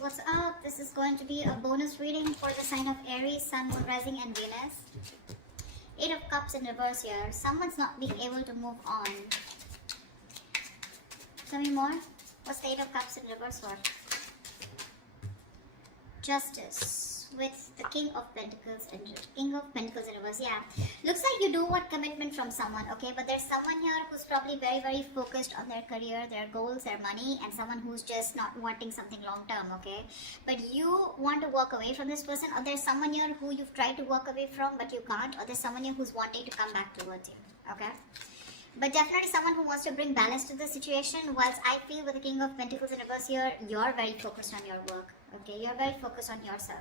what's up? This is going to be a bonus reading for the sign of Aries, Sun, Moon, Rising and Venus. 8 of Cups in reverse here. Someone's not being able to move on. Tell me more. What's the 8 of Cups in reverse for? Justice with the King of Pentacles and in reverse. Yeah, looks like you do want commitment from someone, okay, but there's someone here who's probably very focused on their career, their goals, their money, and someone who's just not wanting something long term, okay, but you want to walk away from this person, or there's someone here who you've tried to walk away from but you can't, or there's someone here who's wanting to come back towards you, okay. But definitely someone who wants to bring balance to the situation, whilst I feel with the King of Pentacles in reverse here, you're very focused on your work, okay, you're very focused on yourself.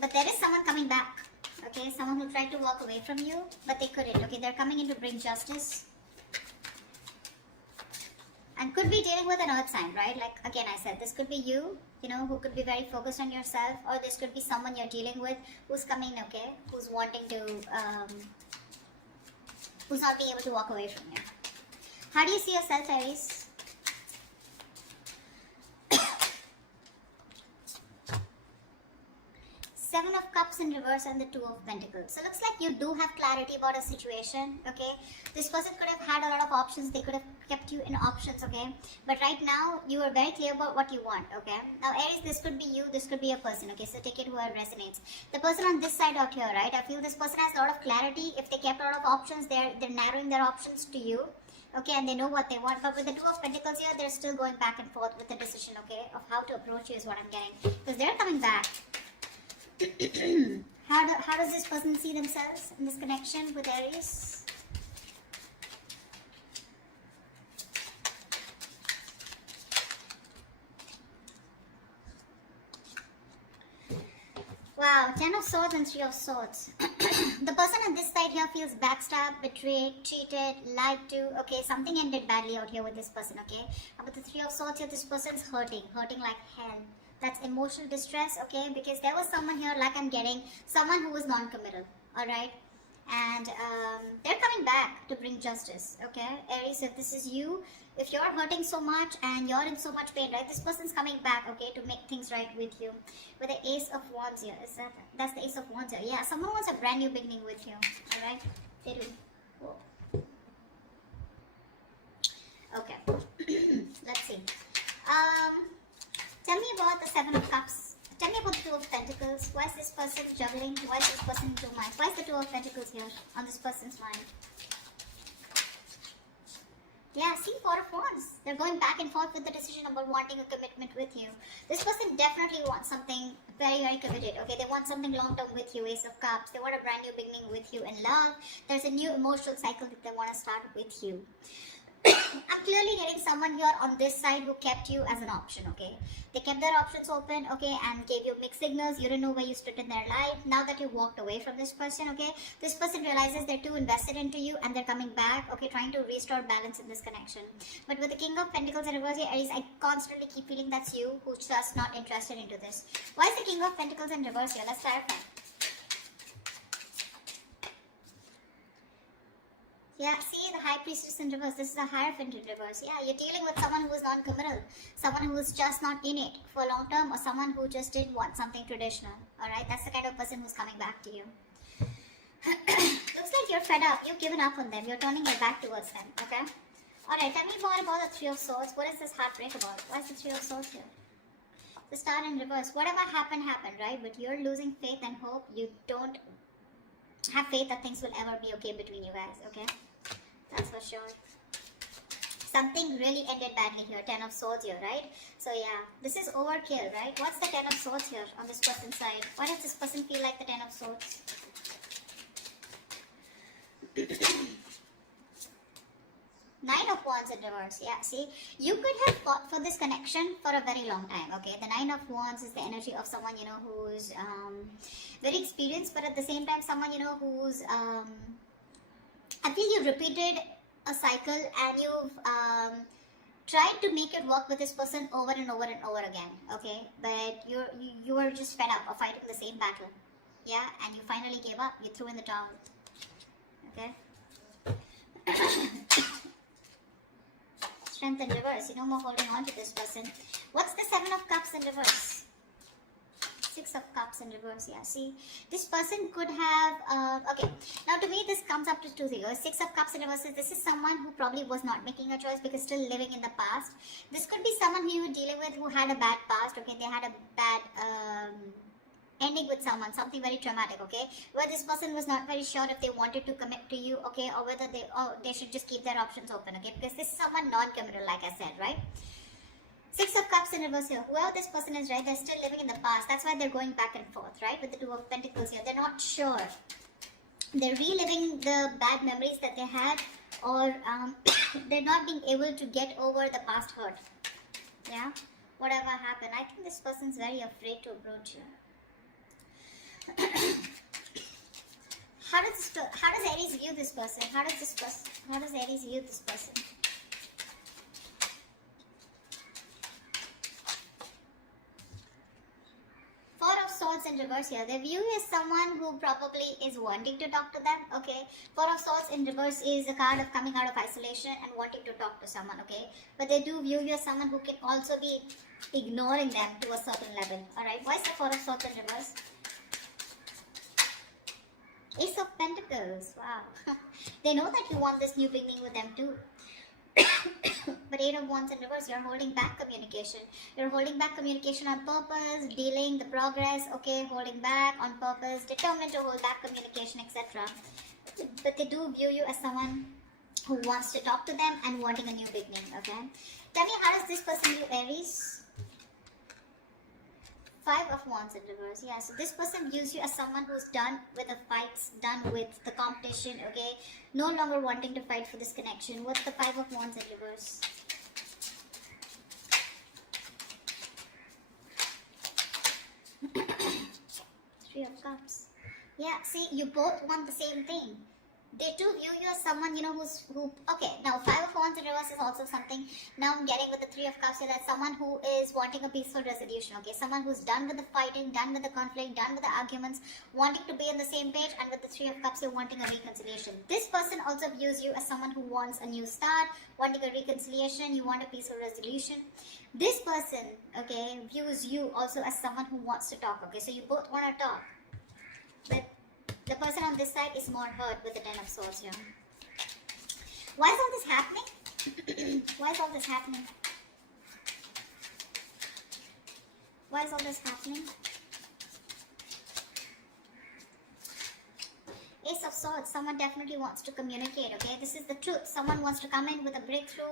But there is someone coming back, okay, someone who tried to walk away from you but they couldn't, okay, they're coming in to bring justice and could be dealing with an earth sign, right? Like again I said, this could be you, you know, who could be very focused on yourself, or this could be someone you're dealing with who's coming, okay, who's wanting to who's not being able to walk away from you. How do you see yourself, Aries? Seven of Cups in reverse and the 2 of Pentacles. So looks like you do have clarity about a situation, okay? This person could have had a lot of options. They could have kept you in options, okay? But right now, you are very clear about what you want, okay? Now, Aries, this could be you. This could be a person, okay? So take it where it resonates. The person on this side out here, right? I feel this person has a lot of clarity. If they kept a lot of options, they're narrowing their options to you, okay? And they know what they want. But with the 2 of Pentacles here, they're still going back and forth with the decision, okay? Of how to approach you is what I'm getting. Because they're coming back. How does this person see themselves in this connection with Aries? Wow, 10 of Swords and 3 of Swords. The person on this side here feels backstabbed, betrayed, cheated, lied to. Okay, something ended badly out here with this person, okay? But the 3 of Swords here, this person's hurting like hell. That's emotional distress, okay, because there was someone here, like I'm getting, someone who was non-committal, alright, and they're coming back to bring justice, okay, Aries, if this is you, if you're hurting so much and you're in so much pain, right, this person's coming back, okay, to make things right with you, with the Ace of Wands here, that's the Ace of Wands here, yeah, someone wants a brand new beginning with you, alright, they do. Whoa. Okay, let's see. Tell me about the 7 of Cups. Tell me about the 2 of Pentacles. Why is this person juggling? Why is this person in 2 minds? Why is the 2 of Pentacles here on this person's mind? Yeah, see, 4 of Wands. They're going back and forth with the decision about wanting a commitment with you. This person definitely wants something very committed. Okay, they want something long-term with you, Ace of Cups. They want a brand new beginning with you in love. There's a new emotional cycle that they want to start with you. I'm clearly getting someone here on this side who kept you as an option, okay? They kept their options open, okay, and gave you mixed signals. You didn't know where you stood in their life. Now that you walked away from this person, okay, this person realizes they're too invested into you and they're coming back, okay, trying to restore balance in this connection. But with the King of Pentacles in reverse here, Aries, I constantly keep feeling that's you who's just not interested into this. Why is the King of Pentacles in reverse here? Let's clarify. Yeah, see, the High Priestess in reverse. This is a Hierophant in reverse. Yeah, you're dealing with someone who is non-committal. Someone who is just not in it for long term, or someone who just did want something traditional. Alright, that's the kind of person who's coming back to you. Looks like you're fed up. You've given up on them. You're turning your back towards them. Okay? Alright, tell me more about the 3 of Swords. What is this heartbreak about? Why is the 3 of Swords here? The Star in reverse. Whatever happened, right? But you're losing faith and hope. You don't have faith that things will ever be okay between you guys. Okay? That's for sure. Something really ended badly here. 10 of Swords here, right? So yeah, this is overkill, right? What's the 10 of Swords here on this person's side? Why does this person feel like the 10 of Swords? Nine of Wands in reverse. Yeah, see, you could have fought for this connection for a very long time, okay? The 9 of Wands is the energy of someone, you know, who's very experienced, but at the same time, someone, you know, who's I feel you've repeated a cycle and you've tried to make it work with this person over and over and over again, okay? But you were just fed up of fighting the same battle, yeah? And you finally gave up. You threw in the towel, okay? Strength in reverse. No more holding on to this person. What's the Seven of Cups in reverse? Six of Cups in reverse. Yeah, see, this person could have okay, now to me this comes up to two things. Six of Cups in reverse is, this is someone who probably was not making a choice because still living in the past. This could be someone who you were dealing with who had a bad past. Okay, they had a bad ending with someone, something very traumatic. Okay, where this person was not very sure if they wanted to commit to you, okay, or whether they should just keep their options open. Okay, because this is someone non-committal, like I said, right? Six of Cups in reverse here. Whoever this person is, right, they're still living in the past. That's why they're going back and forth, right? With the Two of Pentacles here. They're not sure. They're reliving the bad memories that they had, or they're not being able to get over the past hurt. Yeah? Whatever happened. I think this person's very afraid to approach you. How does Aries view this person? How does Aries view this person? Swords in reverse here. They view you as someone who probably is wanting to talk to them. Okay, Four of Swords in reverse is a card of coming out of isolation and wanting to talk to someone. Okay, but they do view you as someone who can also be ignoring them to a certain level. Alright, why is the Four of Swords in reverse? Ace of Pentacles. Wow. They know that you want this new beginning with them too. But Eight of Wands in reverse, you're holding back communication. You're holding back communication on purpose, dealing the progress, okay, holding back on purpose, determined to hold back communication, etc. But they do view you as someone who wants to talk to them and wanting a new beginning, okay? Tell me, how does this person view Aries? Five of Wands in reverse. Yeah, so this person views you as someone who's done with the fights, done with the competition, okay? No longer wanting to fight for this connection. What's the Five of Wands in reverse? Three of Cups. Yeah, see, you both want the same thing. They too view you as someone, okay, now Five of Wands in reverse is also something. Now I'm getting with the Three of Cups here, that's someone who is wanting a peaceful resolution, okay? Someone who's done with the fighting, done with the conflict, done with the arguments, wanting to be on the same page, and with the Three of Cups, you're wanting a reconciliation. This person also views you as someone who wants a new start, wanting a reconciliation, you want a peaceful resolution. This person, okay, views you also as someone who wants to talk, okay? So you both want to talk. But the person on this side is more hurt with the Ten of Swords here. Why is all this happening? Why is all this happening? Why is all this happening? Ace of Swords, someone definitely wants to communicate, okay? This is the truth. Someone wants to come in with a breakthrough,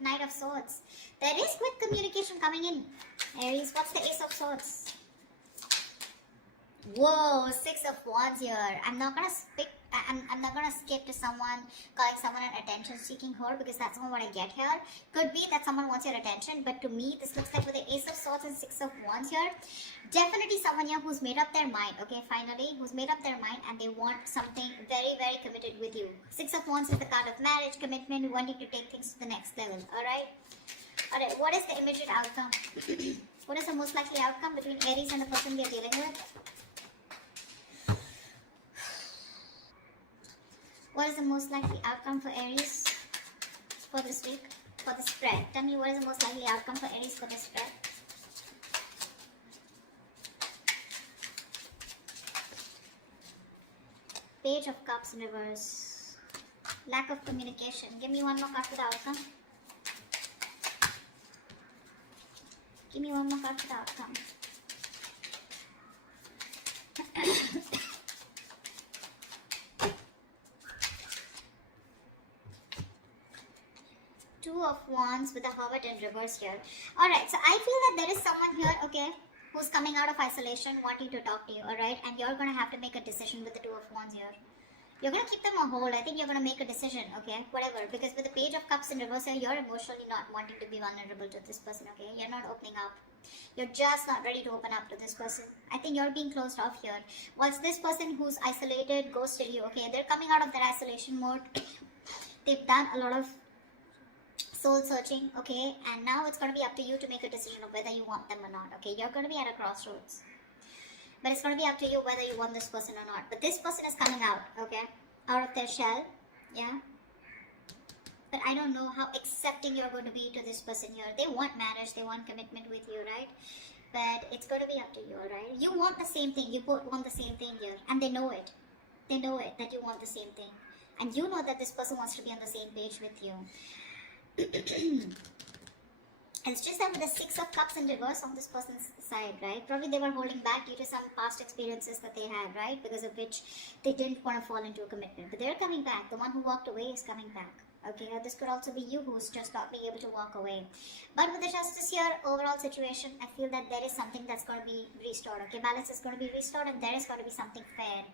Knight of Swords. There is quick communication coming in. Aries, what's the Ace of Swords? Whoa, Six of Wands here. I'm not gonna skip to someone calling someone an attention-seeking whore, because that's not what I get here. Could be that someone wants your attention, but to me, this looks like with the Ace of Swords and Six of Wands here, definitely someone here who's made up their mind. Okay, finally, who's made up their mind and they want something very, very committed with you. Six of Wands is the card of marriage, commitment, wanting to take things to the next level. All right. What is the immediate outcome? What is the most likely outcome between Aries and the person they're dealing with? What is the most likely outcome for Aries for this week, for the spread? Tell me, what is the most likely outcome for Aries for this spread? Page of Cups in reverse. Lack of communication. Give me one more card for the outcome. Give me one more card for the outcome. Two of Wands with a Hermit in reverse here. Alright, so I feel that there is someone here, okay, who's coming out of isolation, wanting to talk to you, alright? And you're going to have to make a decision with the Two of Wands here. You're going to keep them on hold. I think you're going to make a decision, okay? Whatever. Because with the Page of Cups in reverse here, you're emotionally not wanting to be vulnerable to this person, okay? You're not opening up. You're just not ready to open up to this person. I think you're being closed off here. Whilst this person who's isolated, ghosted you, okay? They're coming out of their isolation mode. They've done a lot of soul searching, okay? And now it's going to be up to you to make a decision of whether you want them or not, okay? You're going to be at a crossroads. But it's going to be up to you whether you want this person or not. But this person is coming out, okay? Out of their shell, yeah? but I don't know how accepting you're going to be to this person here. They want marriage, they want commitment with you, right? But it's going to be up to you, right? You want the same thing. You both want the same thing here, and they know it. They know it that you want the same thing, and you know that this person wants to be on the same page with you. It's just that with the Six of Cups in reverse on this person's side, right? Probably they were holding back due to some past experiences that they had, right? Because of which they didn't want to fall into a commitment. But they're coming back. The one who walked away is coming back. Okay, or this could also be you who's just not being able to walk away. But with the Justice here, overall situation, I feel that there is something that's going to be restored. Okay, balance is going to be restored, and there is going to be something fair.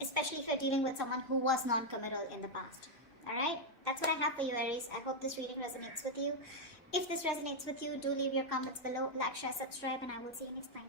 Especially if you're dealing with someone who was non-committal in the past. Alright, that's what I have for you, Aries. I hope this reading resonates with you. If this resonates with you, do leave your comments below, like, share, subscribe, and I will see you next time.